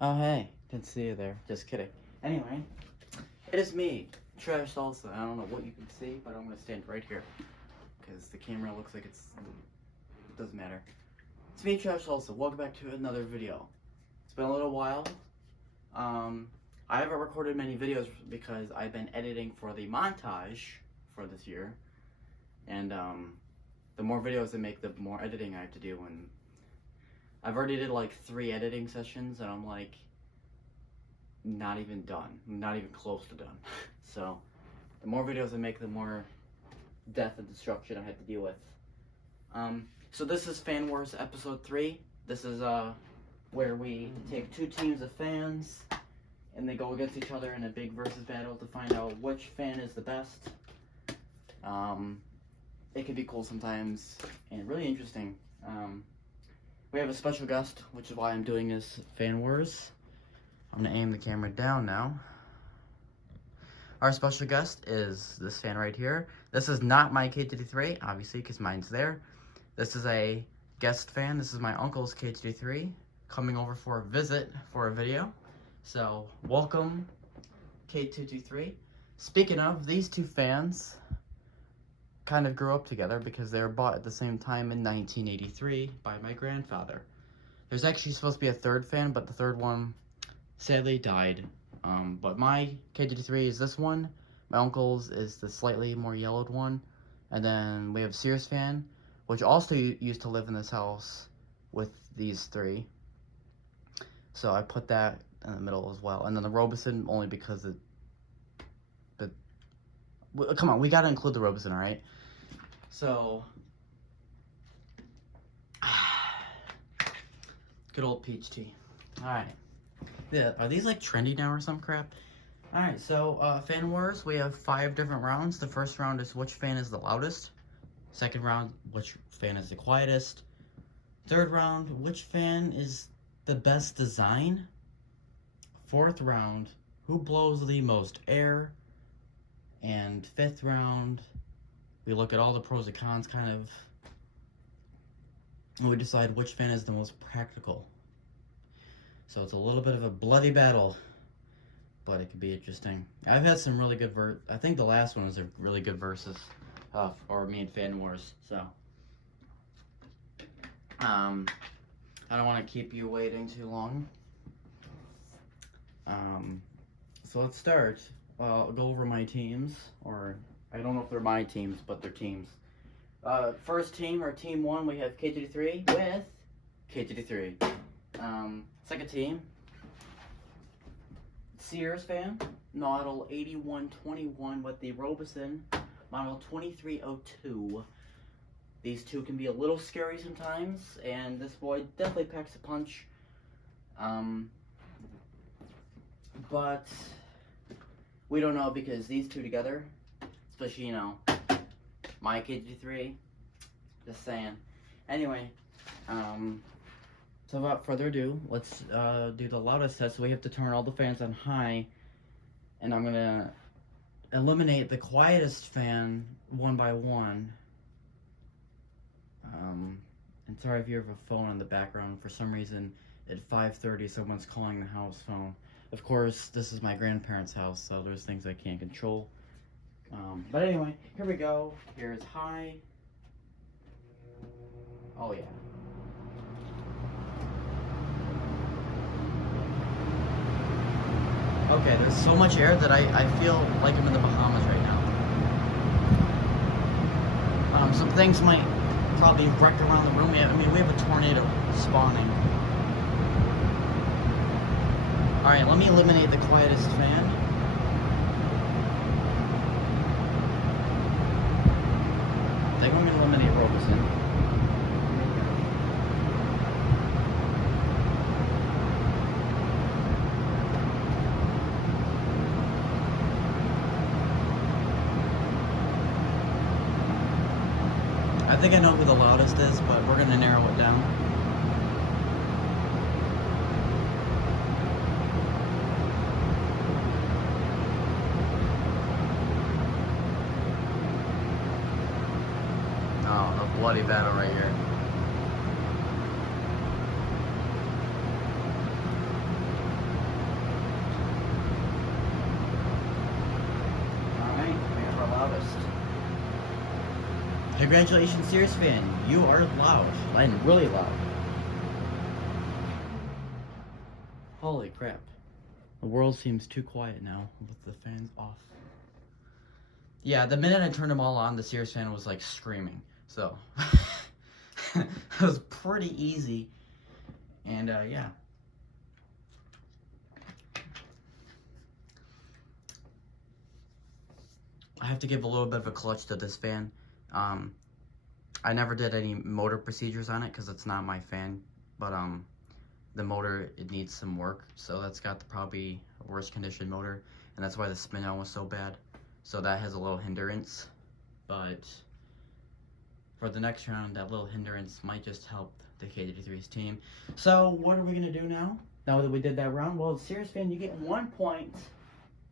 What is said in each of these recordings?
Oh, hey. Didn't see you there. Just kidding. Anyway, it is me, Trash Salsa. I don't know what you can see, but I'm going to stand right here. Because the camera looks like it doesn't matter. It's me, Trash Salsa. Welcome back to another video. It's been a little while. I haven't recorded many videos because I've been editing for the montage for this year. And the more videos I make, the more editing I have to do. And I've already did like 3 editing sessions, and I'm like not even done. I'm not even close to done. So the more videos I make, the more death and destruction I have to deal with. So this is FanWars Ep.3. This is where we take 2 teams of fans and they go against each other in a big versus battle to find out which fan is the best. It can be cool sometimes and really interesting. We have a special guest, which is why I'm doing this FanWars. I'm gonna aim the camera down now. Our special guest is this fan right here. This is not my K2D3, obviously, because mine's there. This is a guest fan. This is my uncle's K2D3 coming over for a visit for a video. So, welcome, K2D3. Speaking of, these 2 fans kind of grew up together because they were bought at the same time in 1983 by my grandfather. There's actually supposed to be a 3rd fan, but the 3rd one sadly died. But my K2D3 is this one. My uncle's is the slightly more yellowed one. And then we have Sears fan, which also used to live in this house with these 3. So I put that in the middle as well. And then the Robeson, only because it... But come on, we gotta include the Robeson, alright? So... good old peach tea. Alright. Yeah, are these like trendy now or some crap? Alright, so Fan Wars, we have 5 different rounds. The first round is which fan is the loudest. Second round, which fan is the quietest. Third round, which fan is the best design. Fourth round, who blows the most air. And 5th round, we look at all the pros and cons kind of. And we decide which fan is the most practical. So it's a little bit of a bloody battle, but it could be interesting. I've had some really good I think the last one was a really good versus, or me and Fan Wars. So, I don't want to keep you waiting too long. So let's start. I'll go over my teams, or I don't know if they're my teams, but they're teams. First team, or team 1, we have K2D3 with K2D3. Second team, Sears fan, model 8121 with the Robeson, model 2302. These 2 can be a little scary sometimes, and this boy definitely packs a punch. But we don't know because these 2 together, especially, you know, my K2D3, just saying. Anyway, so without further ado, let's do the loudest test. So we have to turn all the fans on high, and I'm gonna eliminate the quietest fan one by one. And sorry if you have a phone in the background. For some reason, at 5:30, someone's calling the house phone. Of course, this is my grandparents' house, so there's things I can't control. But anyway, here we go. Here's high. Oh yeah. Okay, there's so much air that I feel like I'm in the Bahamas right now. Some things might probably wreck around the room. I mean, we have a tornado spawning. Alright, let me eliminate the quietest fan. I think I'm going to eliminate Robeson. I think I know who the loudest is, but we're going to narrow it down. Oh, the bloody battle right here. Congratulations, Sears fan. You are loud. And really loud. Holy crap. The world seems too quiet now with the fans off. Yeah, the minute I turned them all on, the Sears fan was like screaming. So, it was pretty easy. And yeah. I have to give a little bit of a clutch to this fan. I never did any motor procedures on it because it's not my fan. But the motor, it needs some work. So that's got the probably worst condition motor. And that's why the spin down was so bad. So that has a little hindrance. But for the next round, that little hindrance might just help the K83's team. So what are we going to do now? Now that we did that round, well, Sears fan, you get 1 point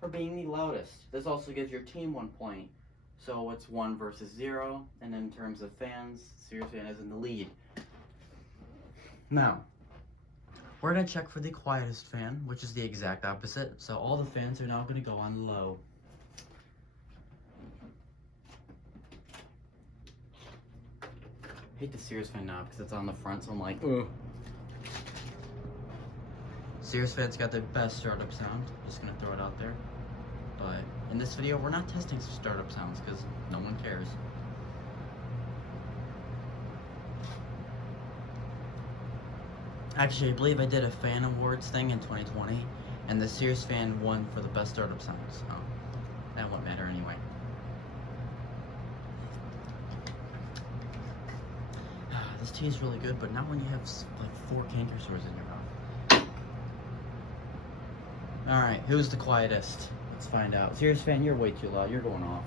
for being the loudest. This also gives your team 1 point. So it's 1 versus 0. And in terms of fans, Sears fan is in the lead. Now, we're going to check for the quietest fan, which is the exact opposite. So all the fans are now going to go on low. I hate the Sears fan now because it's on the front, so I'm like, ugh. Sears fan's got the best startup sound. Just gonna throw it out there. But in this video, we're not testing startup sounds because no one cares. Actually, I believe I did a fan awards thing in 2020, and the Sears fan won for the best startup sounds. So that won't matter anyway. This tea is really good, but not when you have like 4 canker sores in your mouth. Alright, who's the quietest? Let's find out. Sears fan, you're way too loud. You're going off.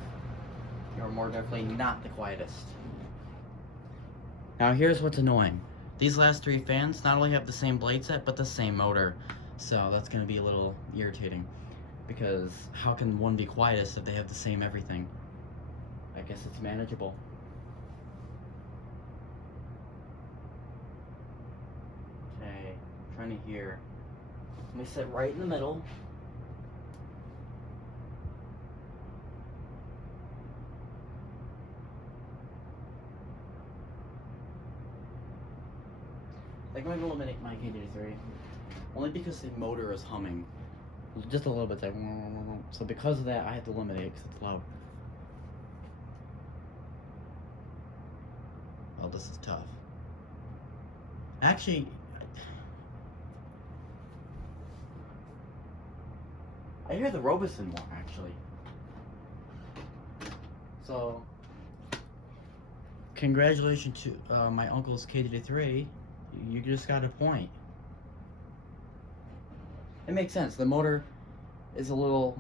You're more definitely not the quietest. Now here's what's annoying. These last 3 fans not only have the same blade set, but the same motor. So that's going to be a little irritating. Because how can one be quietest if they have the same everything? I guess it's manageable. Trying to hear. Let me sit right in the middle. I think I'm gonna eliminate my K83. Only because the motor is humming. Just a little bit. Like, so because of that, I have to eliminate it because it's loud. Oh, this is tough. Actually, I hear the Robeson more, actually. So, congratulations to my uncle's K83. You just got a point. It makes sense. The motor is a little,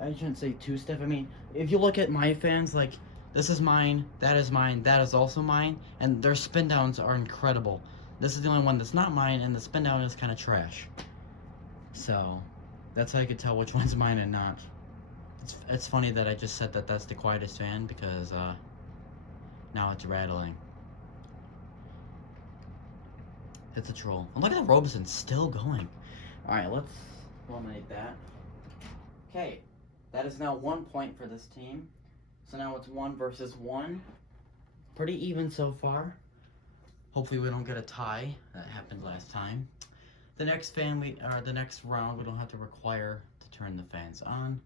I shouldn't say too stiff. I mean, if you look at my fans, like, this is mine, that is also mine, and their spin downs are incredible. This is the only one that's not mine, and the spin down is kind of trash. So, that's how you can tell which one's mine and not. It's funny that I just said that that's the quietest fan because now it's rattling. It's a troll. And look at the Robeson still going. Alright, let's eliminate that. Okay, that is now 1 point for this team. So now it's 1 versus 1. Pretty even so far. Hopefully we don't get a tie. That happened last time. The next the next round, we don't have to require to turn the fans on.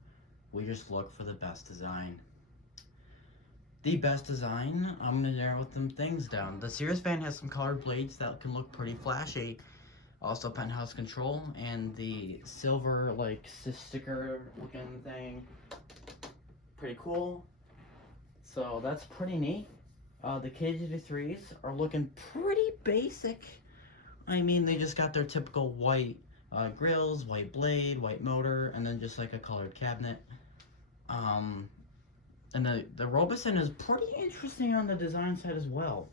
We just look for the best design. The best design, I'm gonna narrow some things down. The Sears fan has some colored blades that can look pretty flashy. Also penthouse control and the silver like sticker looking thing. Pretty cool. So that's pretty neat. The K83s are looking pretty basic. I mean, they just got their typical white grills, white blade, white motor, and then just like a colored cabinet. And the Robeson is pretty interesting on the design side as well.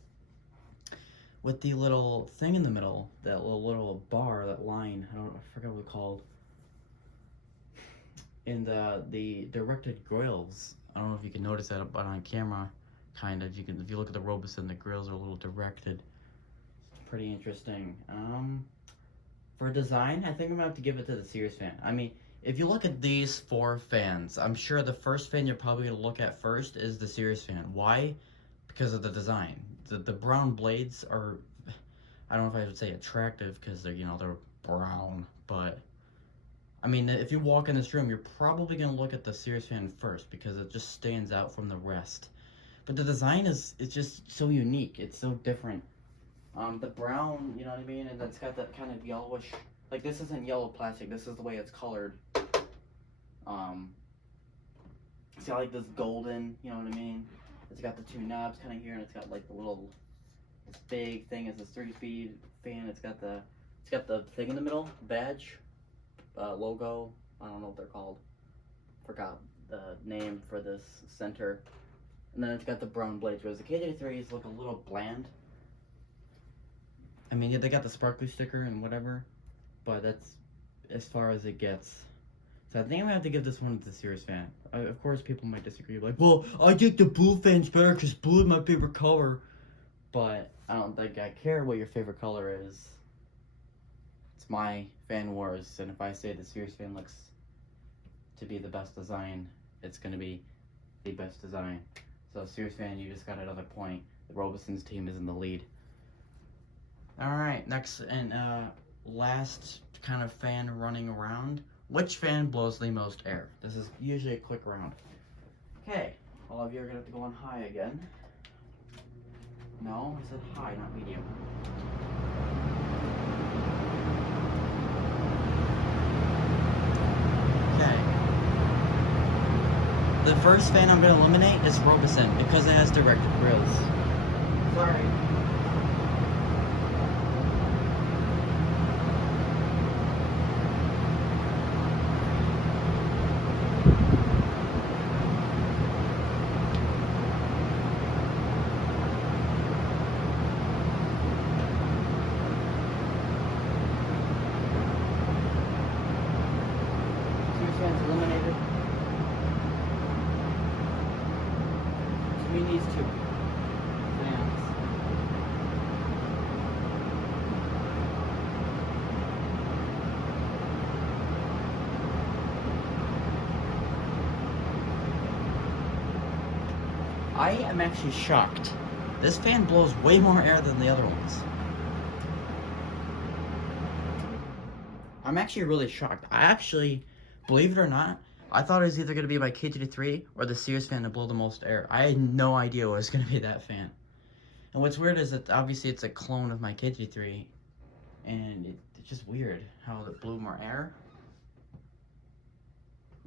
With the little thing in the middle, that little bar, that line, I forgot what it's called. In the directed grills, I don't know if you can notice that, but on camera, kind of, you can. If you look at the Robeson, the grills are a little directed. Pretty interesting. For design, I think I'm gonna have to give it to the Sears fan. I mean, if you look at these 4 fans, I'm sure the first fan you're probably gonna look at first is the Sears fan. Why? because of the design. The brown blades are, I don't know if I would say attractive because they're, you know, they're brown, but I mean, if you walk in this room, you're probably gonna look at the Series fan first because it just stands out from the rest. But the design it's just so unique. It's so different. The brown, you know what I mean, and it's got that kind of yellowish. Like, this isn't yellow plastic. This is the way it's colored. See, I like this golden. You know what I mean? It's got the two knobs kind of here, and it's got like the little, this big thing is this 3-speed fan. It's got the thing in the middle, badge, logo. I don't know what they're called. Forgot the name for this center. And then it's got the brown blades. Whereas the KJ3s look a little bland. I mean, yeah, they got the sparkly sticker and whatever, but that's as far as it gets. So I think I'm gonna have to give this one to the Series fan. Of course, people might disagree, like, well, I think the blue fan's better because blue is my favorite color. But I don't think I care what your favorite color is. It's my FanWars, and if I say the Series fan looks to be the best design, it's gonna be the best design. So Series fan, you just got another point. The Robison's team is in the lead. Alright, next and last kind of fan running around. Which fan blows the most air? This is usually a quick round. Okay, all of you are gonna have to go on high again. No, I said high, not medium. Okay. The first fan I'm gonna eliminate is Robison because it has directed grills. Sorry. Eliminated. Between these two fans. I am actually shocked. This fan blows way more air than the other ones. I'm actually really shocked. I actually, believe it or not, I thought it was either going to be my KJ3 or the Series fan to blow the most air. I had no idea it was going to be that fan. And what's weird is that obviously it's a clone of my KJ3, and it's just weird how it blew more air.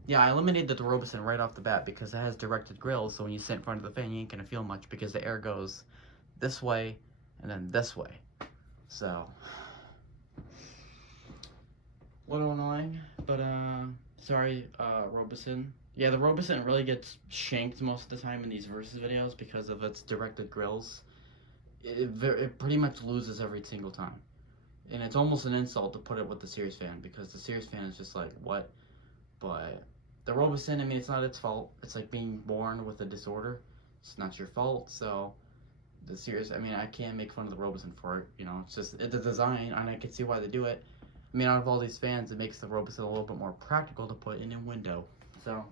Yeah, I eliminated the Robison right off the bat because it has directed grills, so when you sit in front of the fan, you ain't going to feel much because the air goes this way and then this way. So, a little annoying, but sorry, Robison. Yeah, the Robison really gets shanked most of the time in these versus videos because of its directed grills. It pretty much loses every single time. And it's almost an insult to put it with the Series fan because the Series fan is just like, what? But the Robison, I mean, it's not its fault. It's like being born with a disorder. It's not your fault, so the Series, I mean, I can't make fun of the Robison for it, you know, it's just, it's a design, and I can see why they do it. I mean, out of all these fans, it makes the Robison a little bit more practical to put in a window. So,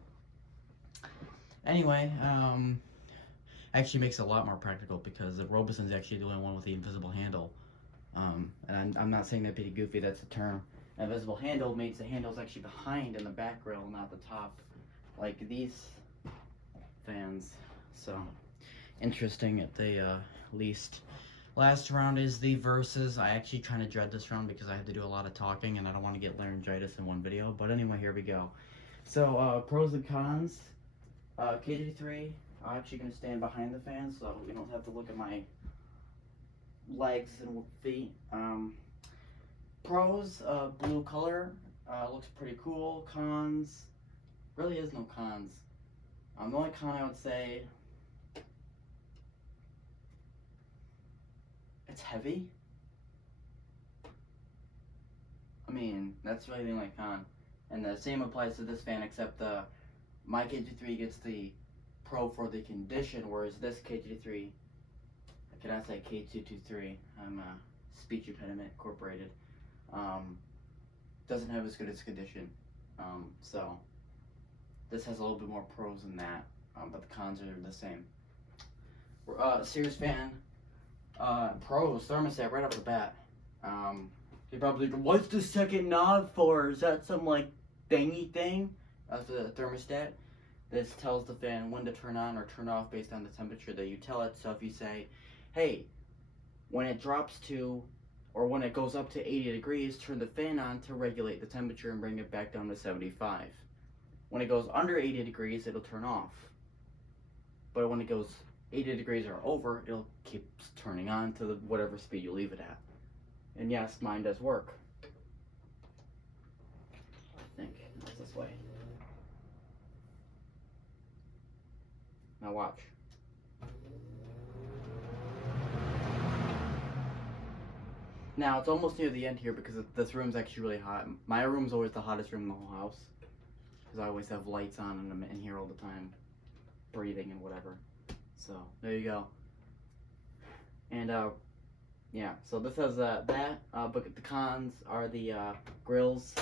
anyway, actually makes it a lot more practical because the Robison's actually the only one with the invisible handle. And I'm not saying that to be goofy, that's the term. An invisible handle means the handle's actually behind in the back grill, not the top, like these fans. So, interesting at the least. Last round is the versus. I actually kind of dread this round because I have to do a lot of talking and I don't want to get laryngitis in one video. But anyway, here we go. So, pros and cons. KJ3, I'm actually going to stand behind the fan so we don't have to look at my legs and feet. Pros, blue color, looks pretty cool. Cons, really is no cons. The only con I would say, it's heavy. I mean, that's really the only con. And the same applies to this fan, except my KJ3 gets the Pro for the condition, whereas this KJ3, I cannot say K223, I'm speech impediment incorporated, doesn't have as good as condition. So this has a little bit more pros than that, but the cons are the same. Series Fan Pros thermostat right off the bat. You're probably thinking, what's the second knob for? Is that some like thingy thing? That's the thermostat. This tells the fan when to turn on or turn off based on the temperature that you tell it. So if you say, hey, when it drops to, or when it goes up to 80 degrees, turn the fan on to regulate the temperature and bring it back down to 75. When it goes under 80 degrees, it'll turn off. But when it goes 80 degrees or over, it'll keep turning on to whatever speed you leave it at. And yes, mine does work. I think it's this way. Now watch. Now it's almost near the end here because this room's actually really hot. My room's always the hottest room in the whole house because I always have lights on and I'm in here all the time, breathing and whatever. So there you go. And yeah, so this has that. But the cons are the grills,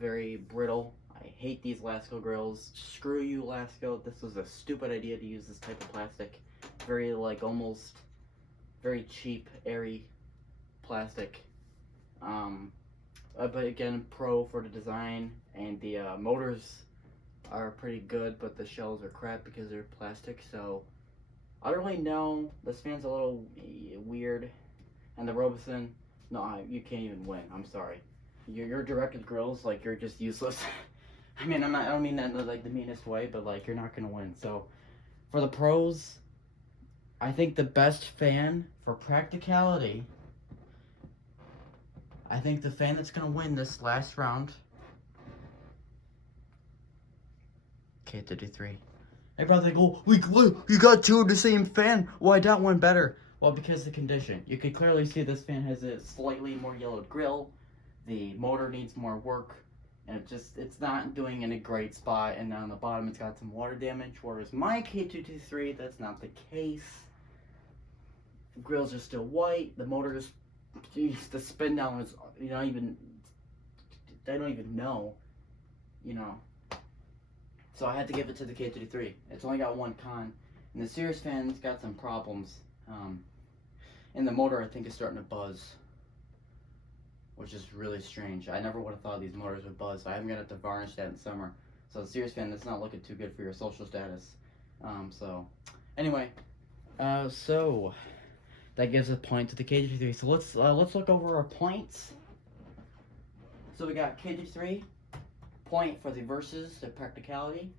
very brittle. I hate these Lasco grills. Screw you, Lasco. This was a stupid idea to use this type of plastic. Very like almost very cheap, airy plastic. But again, pro for the design, and the motors are pretty good, but the shells are crap because they're plastic. So I don't really know. This fan's a little weird, and the Robeson, no, you can't even win. I'm sorry. Your directed grills, like, you're just useless. I mean, I don't mean that in like the meanest way, but like you're not gonna win. So for the pros, I think the best fan for practicality, I think the fan that's gonna win this last round, K33. They probably think, oh, you got two of the same fan. Why that one better? Well, because the condition. You can clearly see this fan has a slightly more yellowed grill. The motor needs more work, and it's not doing in a great spot. And on the bottom, it's got some water damage. Whereas my K223, that's not the case. The grills are still white. The motor is, geez, the spin down is, they don't even know, So I had to give it to the K33. It's only got one con, and the Series fan's got some problems. And the motor, I think, is starting to buzz, which is really strange. I never would have thought these motors would buzz. I haven't got to varnish that in summer. So the Series fan, that's not looking too good for your social status. So anyway, so that gives a point to the K33. So let's look over our points. So we got K33 point for the versus the practicality.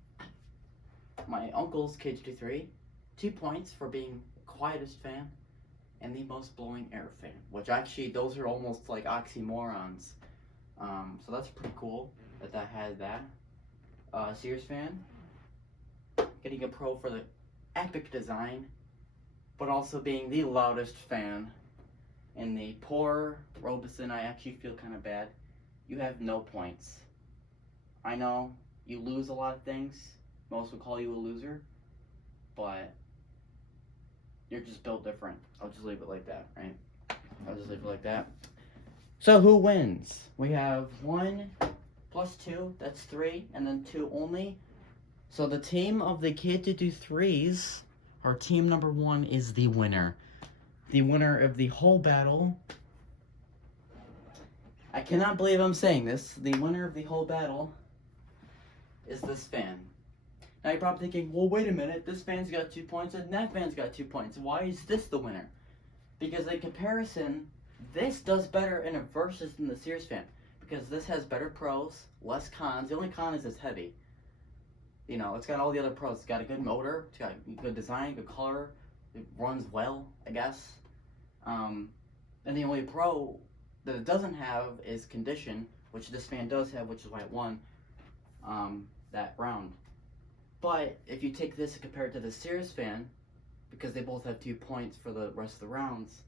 My uncle's K33, 2 points for being quietest fan and the most blowing air fan, which actually those are almost like oxymorons. So that's pretty cool that had that. Series fan, getting a pro for the epic design, but also being the loudest fan. And the poor Robeson, I actually feel kind of bad. You have no points. I know you lose a lot of things. Most would call you a loser, but you're just built different. I'll just leave it like that, right? I'll just leave it like that. So who wins? We have 1 plus 2, that's 3, and then 2 only. So the team of the K223s, our team number 1 is the winner. The winner of the whole battle. I cannot believe I'm saying this. The winner of the whole battle is this fan. Now you're probably thinking, well, wait a minute, this fan's got 2 points and that fan's got 2 points. Why is this the winner? Because in comparison, this does better in a versus than the Series fan. Because this has better pros, less cons. The only con is it's heavy. It's got all the other pros. It's got a good motor, it's got good design, good color, it runs well, I guess. And the only pro that it doesn't have is condition, which this fan does have, which is why it won that round. But if you take this and compare it to the Series fan, because they both have 2 points for the rest of the rounds,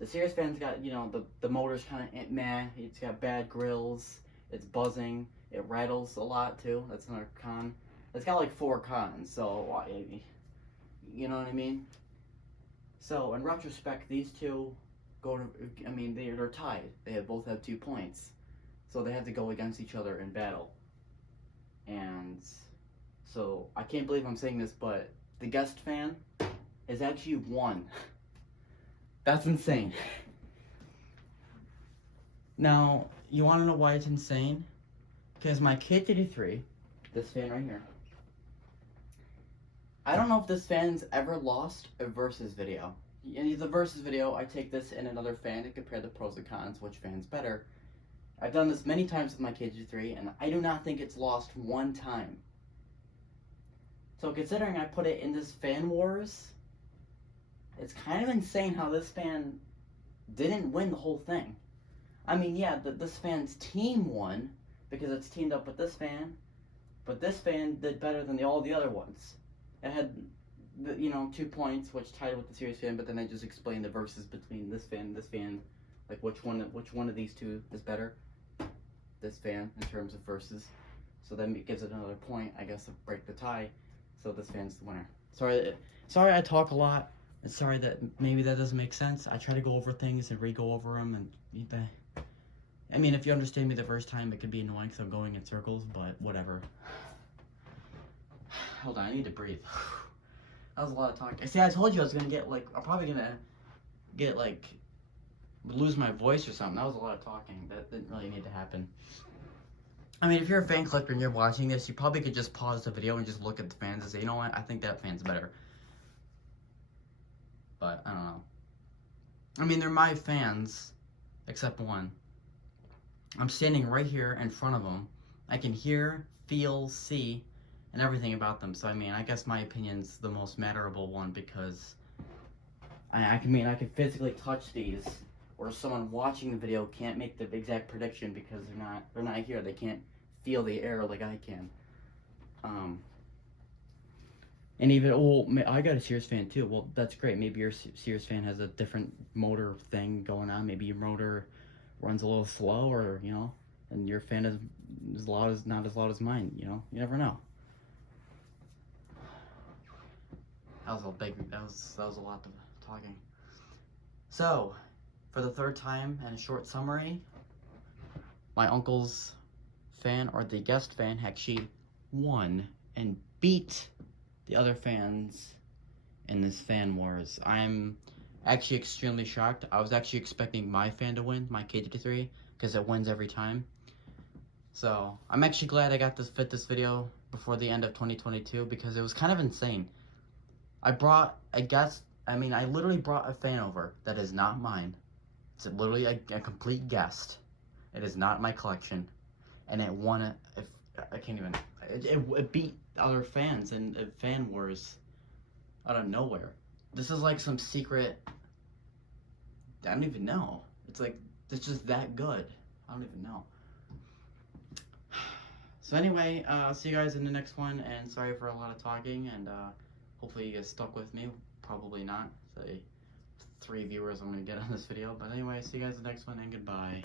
the Series fan's got, the motor's kind of meh, it's got bad grills, it's buzzing, it rattles a lot too, that's another con. It's got like 4 cons, so, you know what I mean? So, in retrospect, these two they're tied. They both have 2 points. So they have to go against each other in battle. And so, I can't believe I'm saying this, but the guest fan is actually 1. That's insane. Now, you want to know why it's insane? Because my K33, this fan right here, I don't know if this fan's ever lost a versus video. In the versus video, I take this and another fan to compare the pros and cons, which fan's better. I've done this many times with my K33, and I do not think it's lost one time. So considering I put it in this FanWars, it's kind of insane how this fan didn't win the whole thing. I mean, yeah, this fan's team won because it's teamed up with this fan, but this fan did better than all the other ones. It had, 2 points, which tied with the serious fan, but then I just explained the verses between this fan and this fan, like which one of these two is better. This fan in terms of verses. So then it gives it another point, I guess, to break the tie. So this fan's the winner. Sorry I talk a lot. And sorry that maybe that doesn't make sense. I try to go over things and re-go over them. And I mean, if you understand me the first time, it could be annoying because I'm going in circles, but whatever. Hold on, I need to breathe. That was a lot of talking. See, I told you I was gonna get I'm probably gonna get lose my voice or something. That was a lot of talking. That didn't really need to happen. I mean, if you're a fan collector and you're watching this, you probably could just pause the video and just look at the fans and say, you know what, I think that fan's better. But, I don't know. I mean, they're my fans, except one. I'm standing right here in front of them. I can hear, feel, see, and everything about them. So, I mean, I guess my opinion's the most matterable one because I can physically touch these, or someone watching the video can't make the exact prediction because they're not here. They can't feel the air like I can. And even, I got a Sears fan too. Well, that's great. Maybe your Sears fan has a different motor thing going on. Maybe your motor runs a little slow, or and your fan is not as loud as mine. You never know. That was a lot of talking. So, for the third time and a short summary, my uncle's fan, or the guest fan, actually won and beat the other fans in this fan wars. I'm actually extremely shocked. I was actually expecting my fan to win, my K33, because it wins every time. So, I'm actually glad I got to fit this video before the end of 2022 because it was kind of insane. I literally brought a fan over that is not mine. It's literally a complete guest. It is not my collection. And it won it. I can't even. It beat other fans in fan wars out of nowhere. This is like some secret. I don't even know. It's just that good. I don't even know. So anyway, I'll see you guys in the next one. And sorry for a lot of talking. And hopefully you guys stuck with me. Probably not. Say 3 viewers I'm gonna get on this video. But anyway, see you guys in the next one, and goodbye.